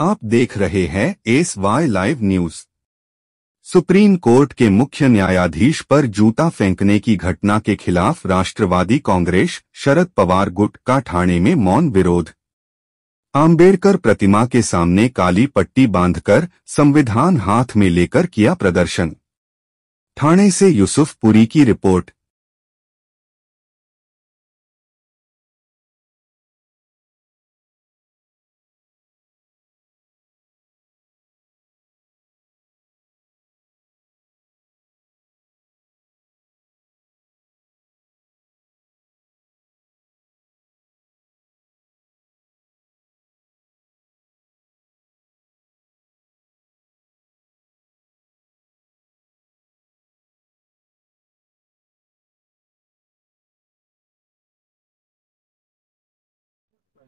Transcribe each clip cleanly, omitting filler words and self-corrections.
आप देख रहे हैं S Y live news. Supreme court के मुख्य न्यायाधीश पर जूता फेंकने की घटना के खिलाफ राष्ट्रवादी कांग्रेस शरद पवार गुट का ठाणे में मौन विरोध। आम्बेडकर प्रतिमा के सामने काली पट्टी बांधकर संविधान हाथ में लेकर किया प्रदर्शन। ठाणे से यूसुफ पुरी की रिपोर्ट।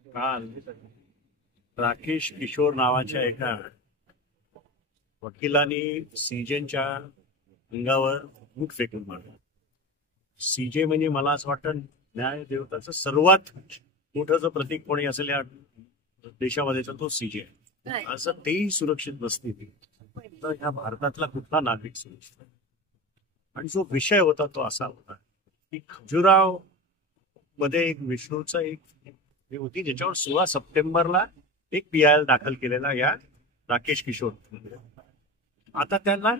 काल राकेश किशोर नावाच्या एका वकिलांनी सीजेच्या अंगावर बूट फेकून मारला। सीजे म्हणजे मला असं वाटतं न्याय देवताचं सर्वात मोठं जर प्रतीक कोणी असेल या देशामध्ये तो सीजे आहे। असं तेही सुरक्षित नसते तर ह्या भारतातला कुठला नागरिक सुरक्षित। आणि जो विषय होता तो असा होता की खजुराव मध्ये एक विष्णूचा एक होती ज्याच्यावर 16 सप्टेंबरला एक PIL दाखल केलेला या राकेश किशोर। आता त्यांना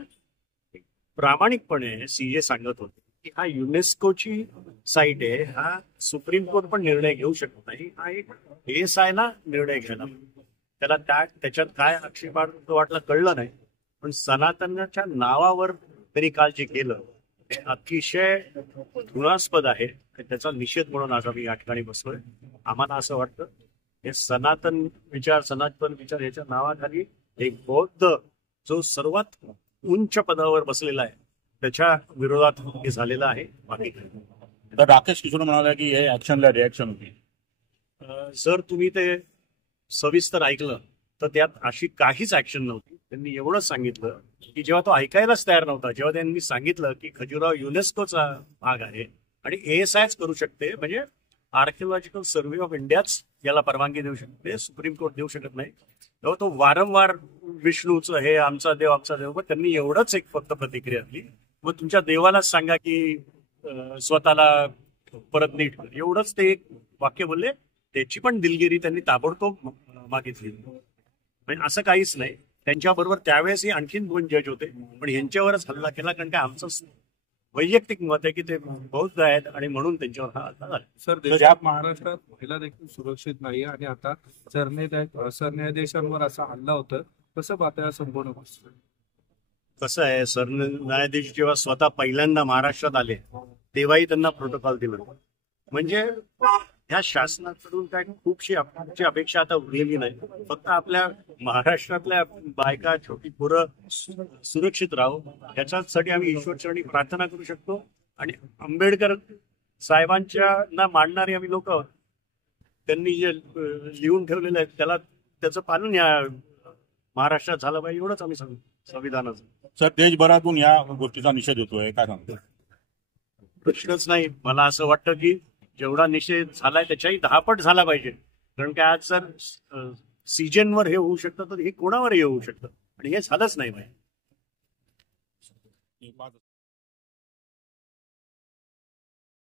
प्रामाणिकपणे सीजे सांगत होते की हा युनेस्कोची साईट आहे, हा सुप्रीम कोर्ट पण निर्णय घेऊ शकत नाही, हा एक ASI ला निर्णय घ्यायला त्याला त्याच्यात काय आक्षेपार्ह वाटलं कळलं नाही। पण सनातनच्या नावावर त्यांनी काल जे केलं ते अतिशय घृणास्पद आहे। त्याचा निषेध म्हणून आज आम्ही या ठिकाणी बसलोय। आम्हाला असं वाटतं हे सनातन विचार याच्या नावाखाली एक बौद्ध जो सर्वात उंच पदावर बसलेला आहे त्याच्या विरोधात हे झालेलं आहे। तर राकेश किशोर म्हणाला की हे ऍक्शनला रिॲक्शन होती। जर तुम्ही ते सविस्तर ऐकलं तर त्यात अशी काहीच ऍक्शन नव्हती। त्यांनी एवढंच सांगितलं की जेव्हा तो ऐकायलाच तयार नव्हता, जेव्हा त्यांनी सांगितलं की खजुराहो युनेस्कोचा भाग आहे आणि ASIच करू शकते, म्हणजे आर्किओलॉजिकल सर्व्हे ऑफ इंडियाच याला परवानगी देऊ शकते, सुप्रीम कोर्ट देऊ शकत नाही। तेव्हा तो वारंवार विष्णूचं हे आमचा देव, पण त्यांनी एवढंच एक फक्त प्रतिक्रिया दिली, मग तुमच्या देवालाच सांगा की स्वतःला परत नीट कर, एवढंच ते एक वाक्य बोलले। त्याची पण दिलगिरी त्यांनी ताबडतोब मागितली। म्हणजे असं काहीच नाही। त्यांच्याबरोबर त्यावेळेसही आणखीन 2 जज होते, पण यांच्यावरच हल्ला केला कारण काय आमचं वैयक्तिक मत आहे की ते बौद्ध आहेत आणि म्हणून त्यांच्यावर हा हल्ला झाला। सर, देशात महाराष्ट्रात महिला देखील सुरक्षित नाही आणि आता सरन्यायाधीशांवर असा हल्ला होतं, कसं पाहता संपूर्ण गोष्ट? कसं आहे, सरन्यायाधीश जेव्हा स्वतः पहिल्यांदा महाराष्ट्रात आले तेव्हाही त्यांना प्रोटोकॉल दिलं। म्हणजे ह्या शासनाकडून काय खूपशी अपेक्षा आता उरलेली नाही। फक्त आपल्या महाराष्ट्रातल्या बायका छोटी पोरं सुरक्षित राहो याच्यासाठी आम्ही ईश्वरचरणी प्रार्थना करू शकतो। आणि आंबेडकर साहेबांच्या ना मांडणारी आम्ही लोक आहोत, त्यांनी जे लिहून ठेवलेलं आहे त्याचं पालन या महाराष्ट्रात झालं पाहिजे, एवढंच आम्ही सांगतो संविधानाचं। सर, देशभरातून या गोष्टीचा निषेध होतोय, काय सांगतो? प्रश्नच नाही। मला असं वाटतं की जेवढा निषेध झालाय त्याच्याही 10 पट झाला पाहिजे। कारण काय आज जर सीजनवर हे होऊ शकतं तर हे कोणावरही होऊ शकतं आणि हे झालंच नाही पाहिजे।